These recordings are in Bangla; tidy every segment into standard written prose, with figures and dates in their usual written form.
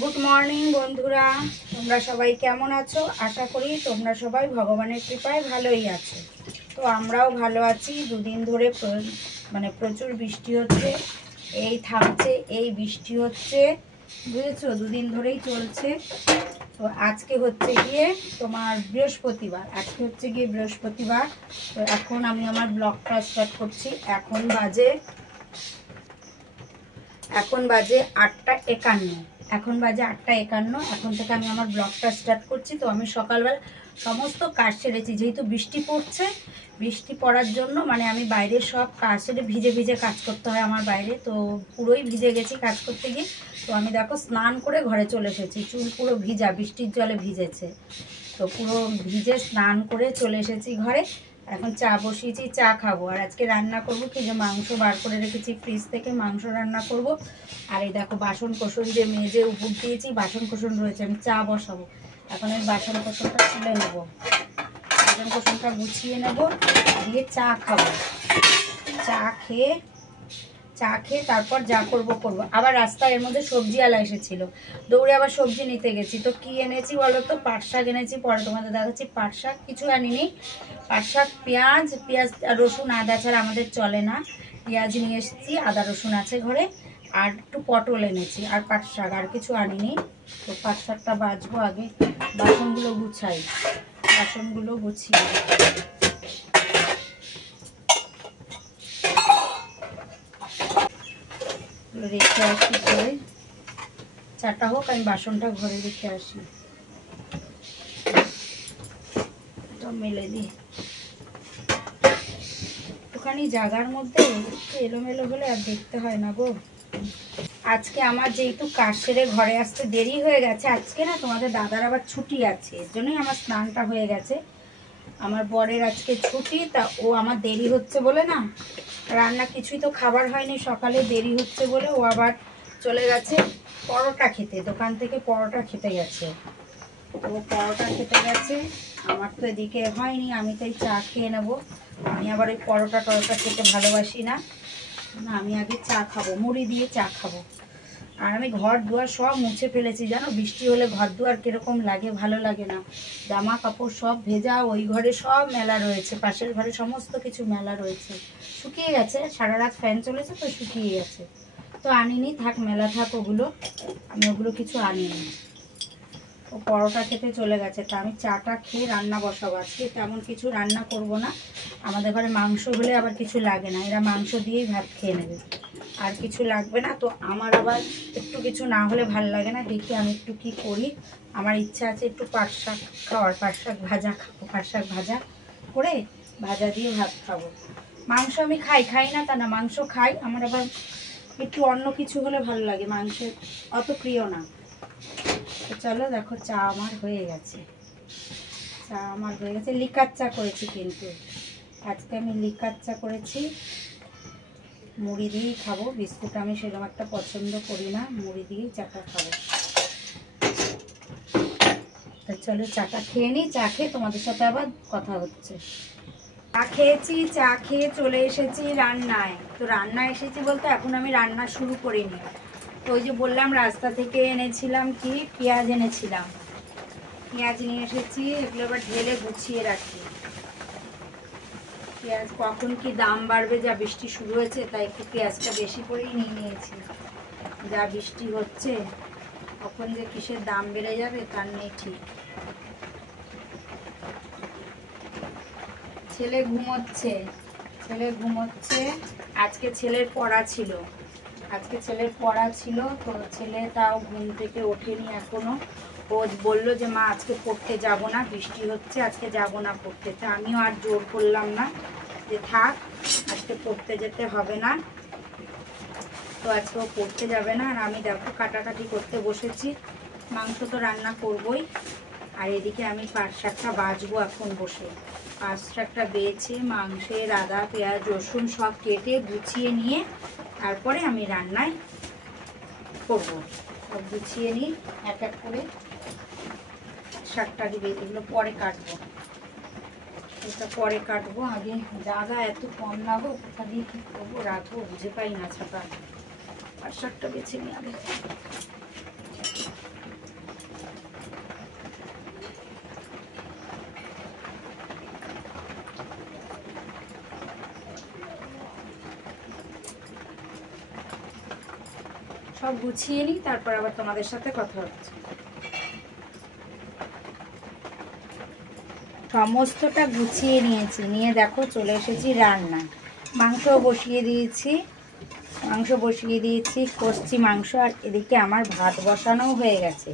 গুড মর্নিং বন্ধুরা, তোমরা সবাই কেমন আছো? আশা করি তোমরা সবাই ভগবানের কৃপায় ভালোই আছো। তো আমরাও ভালো আছি। দুদিন ধরে প্রচুর বৃষ্টি হচ্ছে, এই থামছে এই বৃষ্টি হচ্ছে, বুঝেছো? দুদিন ধরেই চলছে। তো আজকে হচ্ছে গিয়ে তোমার বৃহস্পতিবার, তো এখন আমি আমার ব্লগটা স্টার্ট করছি। এখন বাজে 8:51। এখন থেকে আমি আমার ব্লগটা স্টার্ট করছি। তো আমি সকালবেলা সমস্ত কাজ সেরেছি, যেহেতু বৃষ্টি পড়ছে, বৃষ্টি পড়ার জন্য আমি বাইরে সব কাজ সেরে ভিজে ভিজে কাজ করতে হয় আমার বাইরে। তো পুরোই ভিজে গেছি কাজ করতে গিয়ে। তো আমি দেখো স্নান করে ঘরে চলে এসেছি, চুল পুরো ভিজা, বৃষ্টির জলে ভিজেছে। তো পুরো ভিজে স্নান করে চলে এসেছি ঘরে। এখন চা বসিয়েছি, চা খাবো। আর আজকে রান্না করবো কি, যে মাংস বার করে রেখেছি ফ্রিজ থেকে, মাংস রান্না করব। আর এই দেখো বাসন কোসন যে মেজে উপর দিয়েছি, বাসন কোসন রয়েছে, আমি চা বসাবো। এখন এই বাসন কোসনটা তুলে নেবো, বাসন কোসনটা গুছিয়ে নেব, দিয়ে চা খাবো। চা খেয়ে তারপর যা করব। আবার রাস্তায় এর মধ্যে সবজিওয়ালা এসেছিল, দৌড়ে আবার সবজি নিতে গেছি। তো কি এনেছি বলো তো? পাট শাক এনেছি, পরে তোমাদের দেখাচ্ছি। পাট শাক কিছু আনিনি, পাট শাক, পেঁয়াজ রসুন, আদা ছাড়া আমাদের চলে না। পেঁয়াজ নিয়ে এসেছি, আদা রসুন আছে ঘরে, আর একটু পটল এনেছি, আর পাট শাক, আর কিছু আনিনি। তো পাট শাকটা বাছবো, আগে বাসনগুলো গুছিয়ে রেখে আসি ঘরে। চাটা হোক, আমি বাসনটা ঘরে রেখে আসি, তো মেলে দিই। একটুখানি জায়গার মধ্যে একটু এলোমেলো হলে আর দেখতে হয় না গো। আজকে আমার যেহেতু কাজ সেরে ঘরে আসতে দেরি হয়ে গেছে, আজকে না তোমাদের দাদার আবার ছুটি আছে, এর জন্যই আমার স্নানটা হয়ে গেছে। আমার বরের আজকে ছুটি, তা ও আমার দেরি হচ্ছে বলে না, রান্না কিছুই তো খাবার হয়নি সকালে, দেরি হচ্ছে বলে ও আবার চলে গেছে পরোটা খেতে, দোকান থেকে পরোটা খেতে গেছে। ও পরোটা খেতে গেছে, আমার তো এদিকে হয়নি, আমি তাই চা খেয়ে নেবো। আমি আবার ওই পরোটা খেতে ভালোবাসি না, আমি আগে চা খাবো, মুড়ি দিয়ে চা খাবো। আর আমি ঘর দুয়ার সব মুছে ফেলেছি, জানো বৃষ্টি হলে ঘর দুয়ার কিরকম লাগে, ভালো লাগে না। জামা কাপড় সব ভেজা, ওই ঘরে সব মেলা রয়েছে, পাশের ঘরে সমস্ত কিছু মেলা রয়েছে, শুকিয়ে গেছে, সারা রাত ফ্যান চলেছে তো শুকিয়ে গেছে। তো আনিনি, থাক মেলা থাক ওগুলো, আমি ওগুলো কিছু আনিনি। ও পরোটা খেতে চলে গেছে, তা আমি চাটা খেয়ে রান্না বসাবো। আজকে তেমন কিছু রান্না করব না, আমাদের ঘরে মাংস হলে আবার কিছু লাগে না, এরা মাংস দিয়েই ভাত খেয়ে নেবে, আর কিছু লাগবে না। তো আমার আবার একটু কিছু না হলে ভাল লাগে না, দেখি আমি একটু কি করি। আমার ইচ্ছা আছে একটু পাট শাক খাওয়ার, পাট শাক ভাজা খাবো, পাট শাক ভাজা করে ভাজা দিয়ে ভাত খাবো। মাংস আমি খাই না তা না, মাংস খাই, আমার আবার একটু অন্য কিছু হলে ভালো লাগে, মাংসের অত প্রিয় না। তো চলো দেখো, চা আমার হয়ে গেছে, লিকার চা করেছি, কিন্তু আজকে আমি লিকার চা করেছি, মুড়ি দিয়েই খাবো। বিস্কুট আমি সেরকম একটা পছন্দ করি না, মুড়ি দিয়েই চাটা খাবো। তো চলো চাটা খেয়ে নিই, চা খেয়ে তোমাদের সাথে আবার কথা হচ্ছে। চা খেয়ে চলে এসেছি রান্নায়। তো রান্নায় এসেছি বলতে এখন আমি রান্না শুরু করিনি। তো ওই যে বললাম রাস্তা থেকে এনেছিলাম কি, পেঁয়াজ এনেছিলাম, পেঁয়াজ নিয়ে এসেছি, এগুলো এবার ঢেলে গুছিয়ে রাখি। পেঁয়াজ কখন কি দাম বাড়বে, যা বৃষ্টি শুরু হয়েছে তাই একটু পেঁয়াজটা বেশি করেই নিয়ে নিয়েছি। যা বৃষ্টি হচ্ছে কখন যে কিসের দাম বেড়ে যাবে তার নেই ঠিক। ছেলে ঘুমোচ্ছে, আজকে ছেলের পড়া ছিল, তো ছেলে তাও ঘুম থেকে ওঠেনি এখনো। ও বললো যে মা আজকে পড়তে যাব না, বৃষ্টি হচ্ছে, আজকে যাব না পড়তে। তা আমিও আর জোর করলাম না, যে থাক আজকে পড়তে যেতে হবে না। তো আজকে ও পড়তে যাবে না। আর আমি দেখো কাটাকাটি করতে বসেছি, মাংস তো রান্না করবই, আর এদিকে আমি পাট শাকটা বাছবো এখন বসে। পাট শাকটা বেছে মাংসের আদা পেঁয়াজ রসুন সব কেটে গুছিয়ে নিয়ে তারপরে আমি রান্নায় করব। সব গুছিয়ে নিই এক এক করে, শাকটা দিবে, এগুলো পরে কাটবো, এটা পরে কাটবো। আগে জায়গা এত কম না গো, কোথা দিয়ে কী করবো রাখবো বুঝে পাই না। ছাপা পাট শাকটা বেছে নিই আগে। সব গুছিয়ে নিই, তারপর আবার তোমাদের সাথে কথা হচ্ছে। সমস্তটা গুছিয়ে নিয়েছি, নিয়ে দেখো চলে এসেছি রান্না। মাংস বসিয়ে দিয়েছি, কষছি মাংস। আর এদিকে আমার ভাত বসানোও হয়ে গেছে।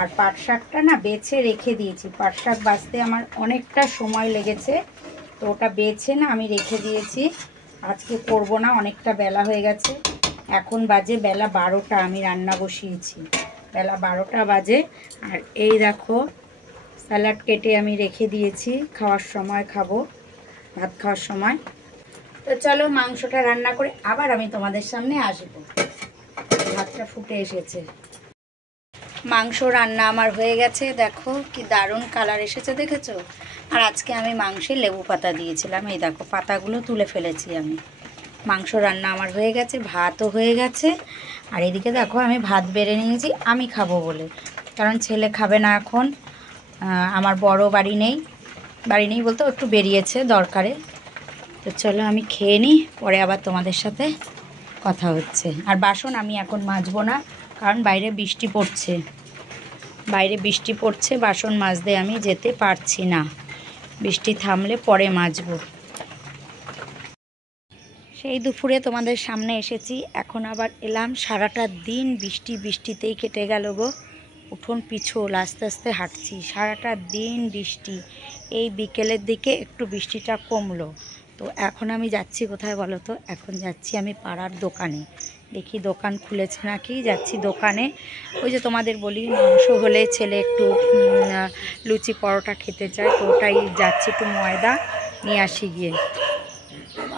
আর পাট শাকটা না বেছে রেখে দিয়েছি। পাট শাক বাছতে আমার অনেকটা সময় লেগেছে, তো ওটা বেছে না আমি রেখে দিয়েছি। আজকে করব না, অনেকটা বেলা হয়ে গেছে। এখন বাজে বেলা 12টা, আমি রান্না বসিয়েছি বেলা 12টা বাজে। আর এই দেখো স্যালাড কেটে আমি রেখে দিয়েছি, খাওয়ার সময় খাবো, ভাত খাওয়ার সময়। তো চলো মাংসটা রান্না করে আবার আমি তোমাদের সামনে আসবো। ভাতটা ফুটে এসেছে, মাংস রান্না আমার হয়ে গেছে। দেখো কি দারুণ কালার এসেছে, দেখেছো? আর আজকে আমি মাংসে লেবু পাতা দিয়েছিলাম, এই দেখো পাতাগুলো তুলে ফেলেছি আমি। মাংস রান্না আমার হয়ে গেছে, ভাতও হয়ে গেছে। আর এদিকে দেখো আমি ভাত বেড়ে নিয়েছি আমি খাবো বলে, কারণ ছেলে খাবে না এখন। আমার বড় বাড়ি নেই বলতে একটু বেরিয়েছে দরকারে। তো চলো আমি খেয়ে নিই, পরে আবার তোমাদের সাথে কথা হচ্ছে। আর বাসন আমি এখন মাজবো না, কারণ বাইরে বৃষ্টি পড়ছে, বাসন মাজতে আমি যেতে পারছি না। বৃষ্টি থামলে পরে মাজবো। সেই দুপুরে তোমাদের সামনে এসেছি, এখন আবার এলাম। সারাটা দিন বৃষ্টিতেই কেটে গেল গো। উঠোন পিছল, আস্তে আস্তে হাঁটছি, সারাটা দিন বৃষ্টি। এই বিকেলের দিকে একটু বৃষ্টিটা কমলো। তো এখন আমি যাচ্ছি কোথায় বলো তো? এখন যাচ্ছি আমি পাড়ার দোকানে, দেখি দোকান খুলেছে নাকি। যাচ্ছি দোকানে, ওই যে তোমাদের বলি মাংস হলে ছেলে একটু লুচি পরোটা খেতে চায়, তো ওটাই যাচ্ছি, একটু ময়দা নিয়ে আসি গিয়ে।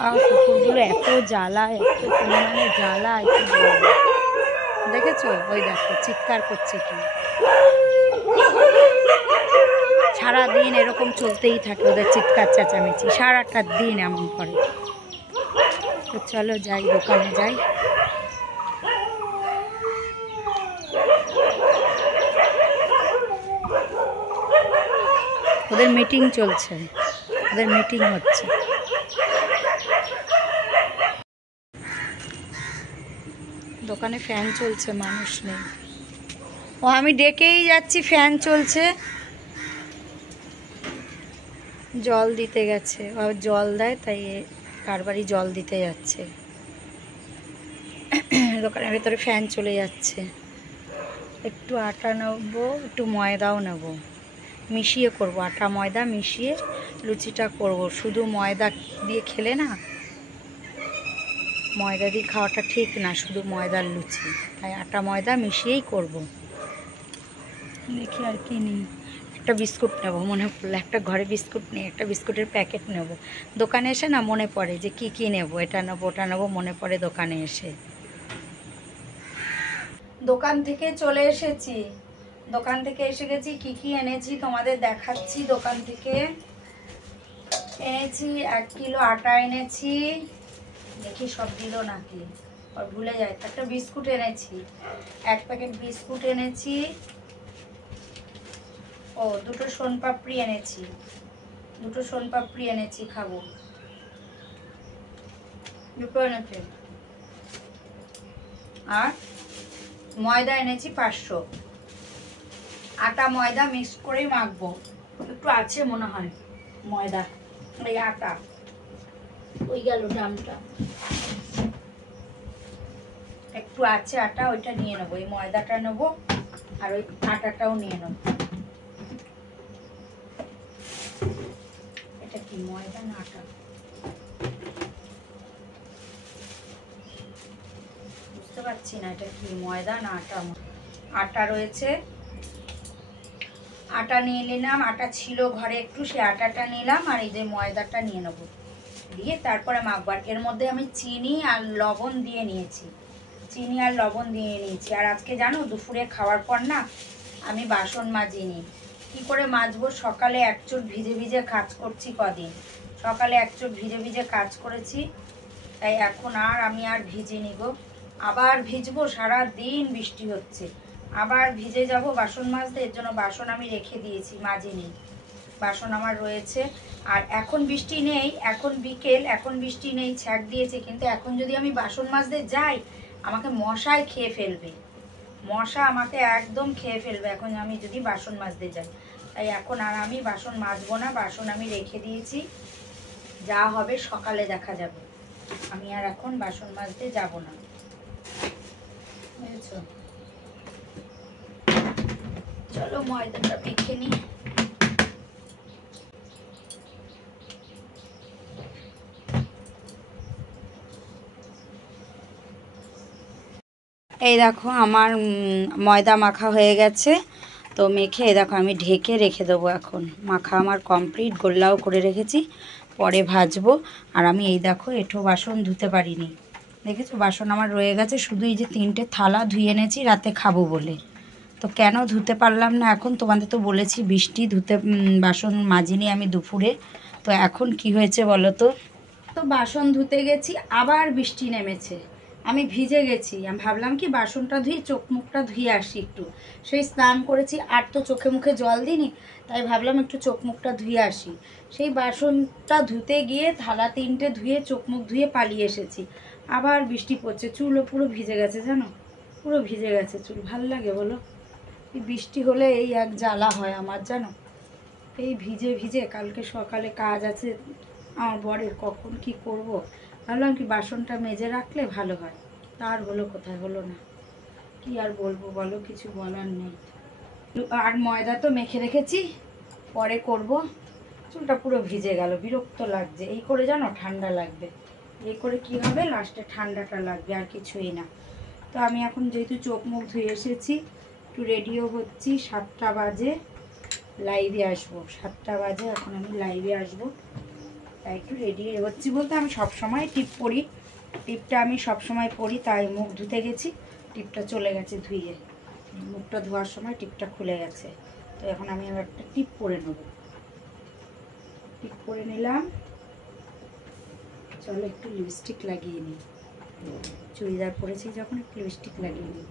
আর কুকুরগুলো এত জ্বালা, এত পরিমাণে জ্বালা, একটু বলবো। দেখেছো? ওই দেখো চিৎকার করছে কি। সারাদিন এরকম চলতেই থাকে ওদের চিৎকার চেঁচামেচি, সারাটা দিন এমন করে। তো চলো যাই, দোকানে যাই। ওদের মিটিং চলছে, ওদের মিটিং হচ্ছে। দোকানে ফ্যান চলছে, মানুষ নেই। ও আমি ডেকেই যাচ্ছি, ফ্যান চলছে। জল দিতে গেছে, ও জল দেয়, তাই কারবারই জল দিতে যাচ্ছে। দোকানের ভেতরে ফ্যান চলে যাচ্ছে। একটু আটা নেবো, একটু ময়দাও নেব, মিশিয়ে করব। আটা ময়দা মিশিয়ে লুচিটা করব। শুধু ময়দা দিয়ে খেলে না, ময়দা দিয়ে খাওয়াটা ঠিক না, শুধু ময়দার লুচি। তাই আটা ময়দা মিশিয়েই করব। দেখি আর কি নিই। একটা বিস্কুট নেব, মনে পড়লো, একটা ঘরে বিস্কুট নেই, একটা বিস্কুটের প্যাকেট নেব। দোকানে এসে না মনে পড়ে যে কি কি নেব, এটা নেবো ওটা নেবো, মনে পড়ে দোকানে এসে। দোকান থেকে চলে এসেছি, দোকান থেকে এসে গেছি। কি কি এনেছি তোমাদের দেখাচ্ছি। দোকান থেকে এনেছি 1 কিলো আটা এনেছি, দেখি সব দিল নাকি, আর ভুলে যায়। একটা বিস্কুট এনেছি, 1 প্যাকেট বিস্কুট এনেছি। ও 2টো সোনপাপড়ি এনেছি, 2টো সোনপাপড়ি এনেছি, খাবো 2টো এনেছি। আর ময়দা এনেছি 500। আটা ময়দা মিক্স করেই মাখবো। একটু আছে মনে হয় ময়দা, এই আটা ওই গেল দামটা, একটু আছে আটা, ওইটা নিয়ে নেবো। এই ময়দাটা নেবো আর ওই আটাটাও নিয়ে নেবো। এটা কি ময়দা না আটা বুঝতে পারছি না, এটা কি ময়দা না আটা। আটা রয়েছে, আটা নিয়ে নিলাম। আটা ছিল ঘরে একটু, সে আটাটা নিলাম। আর এই যে ময়দাটা নিয়ে নেবো, দিয়ে তারপরে মাখবার। এর মধ্যে আমি চিনি আর লবণ দিয়ে নিয়েছি, আর আজকে জানো দুপুরে খাওয়ার পর না আমি বাসন মাজিনি। কি করে মাজবো? সকালে একচোট ভিজে ভিজে কাজ করছি কদিন, সকালে একচোট ভিজে ভিজে কাজ করেছি, তাই এখন আমি আর ভিজিনি গো। আবার ভিজবো, সারা দিন বৃষ্টি হচ্ছে, আবার ভিজে যাব বাসন মাজতে। এর জন্য বাসন আমি রেখে দিয়েছি, মাজিনি। বাসন আমার রয়েছে। আর এখন বৃষ্টি নেই, এখন বিকেল, এখন বৃষ্টি নেই, ছ্যাঁক দিয়েছে। কিন্তু এখন যদি আমি বাসন মাজতে যাই, আমাকে মশায় খেয়ে ফেলবে, মশা আমাকে একদম খেয়ে ফেলবে এখন আমি যদি বাসন মাজতে যাই। তাই এখন আর আমি বাসন মাজবো না, বাসন আমি রেখে দিয়েছি, যা হবে সকালে দেখা যাবে। আমি আর এখন বাসন মাজতে যাব না, বুঝেছো? চলো ময়দাটা মেখে নিই। এই দেখো আমার ময়দা মাখা হয়ে গেছে, তো মেখে এই দেখো আমি ঢেকে রেখে দেবো। এখন মাখা আমার কমপ্লিট, গোল্লাও করে রেখেছি, পরে ভাজবো। আর আমি এই দেখো এঁঠো বাসন ধুতে পারিনি, দেখেছো? বাসন আমার রয়ে গেছে, শুধু এই যে 3টে থালা ধুয়ে এনেছি রাতে খাবো বলে। তো কেন ধুতে পারলাম না এখন, তোমাদের তো বলেছি বৃষ্টি, ধুতে বাসন মাজিনি আমি দুপুরে। তো এখন কি হয়েছে বলো তো, বাসন ধুতে গেছি আবার বৃষ্টি নেমেছে, আমি ভিজে গেছি। আমি ভাবলাম কি বাসনটা ধুয়ে চোখ মুখটা ধুয়ে আসি একটু, সেই স্নান করেছি আর তো চোখে মুখে জল দিইনি, তাই ভাবলাম একটু চোখ মুখটা ধুয়ে আসি। সেই বাসনটা ধুতে গিয়ে থালা 3টে ধুয়ে চোখ মুখ ধুয়ে পালিয়ে এসেছি, আবার বৃষ্টি পড়ছে। চুলও পুরো ভিজে গেছে জানো, পুরো ভিজে গেছে চুল। ভাল লাগে বলো? এই বৃষ্টি হলে এই এক জ্বালা হয় আমার, জানো? এই ভিজে ভিজে কালকে সকালে কাজ আছে আমার বরের, কখন কি করব। ভাবলাম কি বাসনটা মেজে রাখলে ভালো হয়, তার হলো কোথায়, হলো না। কি আর বলবো বলো, কিছু বলার নেই। আর ময়দা তো মেখে রেখেছি, পরে করব। চুলটা পুরো ভিজে গেল, বিরক্ত লাগছে। এই করে জানো ঠান্ডা লাগবে, এই করে কি হবে লাস্টে ঠান্ডাটা লাগবে, আর কিছুই না। তো আমি এখন যেহেতু চোখ মুখ ধুয়ে এসেছি, একটু রেডিও হচ্ছি, 7টা বাজে লাইভে আসবো। 7টা বাজে এখন আমি লাইভে আসবো, তাই একটু রেডি হচ্ছি। বলতে আমি সবসময় টিপ পরি, টিপটা আমি সবসময় পরি, তাই মুখ ধুতে গেছি, টিপটা চলে গেছে ধুয়ে, মুখটা ধোয়ার সময় টিপটা খুলে গেছে। তো এখন আমি আবার একটা টিপ পরে নেব, টিপ পরে নিলাম। চলো একটু লিপস্টিক লাগিয়ে নিই, চুড়িদার পরেছি যখন একটু লিপস্টিক লাগিয়ে নিই।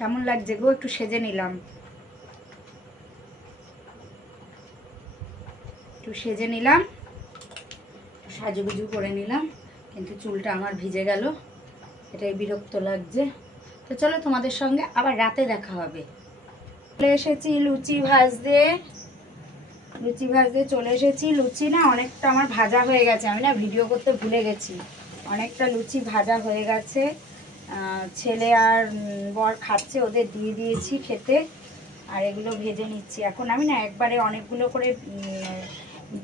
কেমন লাগছে গো? একটু সেজে নিলাম, একটু সেজে নিলাম, সাজুগুজু করে নিলাম, কিন্তু চুলটা আমার ভিজে গেল, এটাই বিরক্ত লাগছে। তো চলো তোমাদের সঙ্গে আবার রাতে দেখা হবে। চলে এসেছি লুচি ভাজতে, লুচি ভাজতে চলে এসেছি। লুচি না অনেকটা আমার ভাজা হয়ে গেছে, আমি না ভিডিও করতে ভুলে গেছি। অনেকটা লুচি ভাজা হয়ে গেছে, ছেলে আর বর খাচ্ছে, ওদের দিয়ে দিয়েছি খেতে। আর এগুলো ভেজে নিচ্ছি এখন। আমি না একবারে অনেকগুলো করে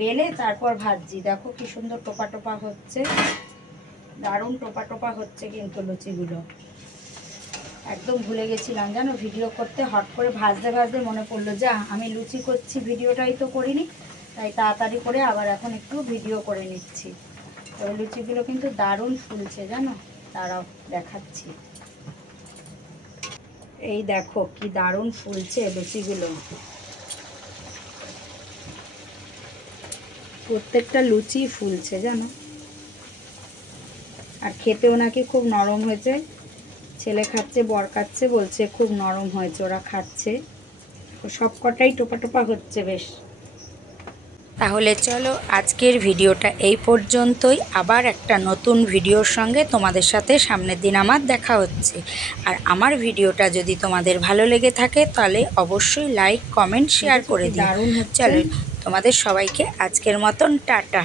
বেলে তারপর ভাজছি। দেখো কি সুন্দর টোপা টোপা হচ্ছে, দারুণ টোপা টোপা হচ্ছে কিন্তু লুচিগুলো। একদম ভুলে গেছিলাম জানো ভিডিও করতে, হট করে ভাজতে ভাজতে মনে পড়লো যা আমি লুচি করছি, ভিডিওটাই তো করিনি, তাই তাড়াতাড়ি করে আবার এখন একটু ভিডিও করে নিচ্ছি। তবে লুচিগুলো কিন্তু দারুণ ফুলছে জানো, তারাও দেখাচ্ছি। এই দেখো কি দারুণ ফুলছে লুচিগুলো, প্রত্যেকটা লুচি ফুলছে জানো। আর খেতেও নাকি খুব নরম হয়েছে, ছেলে খাচ্ছে, বর খাচ্ছে, বলছে খুব নরম হয়েছে, ওরা খাচ্ছে। সব কটাই টোপা টোপা হচ্ছে বেশ। তাহলে চলো আজকের ভিডিওটা এই পর্যন্তই, আবার একটা নতুন ভিডিওর সঙ্গে তোমাদের সাথে সামনের দিন আমার দেখা হচ্ছে। আর আমার ভিডিওটা যদি তোমাদের ভালো লেগে থাকে তাহলে অবশ্যই লাইক কমেন্ট শেয়ার করে দিও। চলো তোমাদের সবাইকে আজকের মতন টাটা।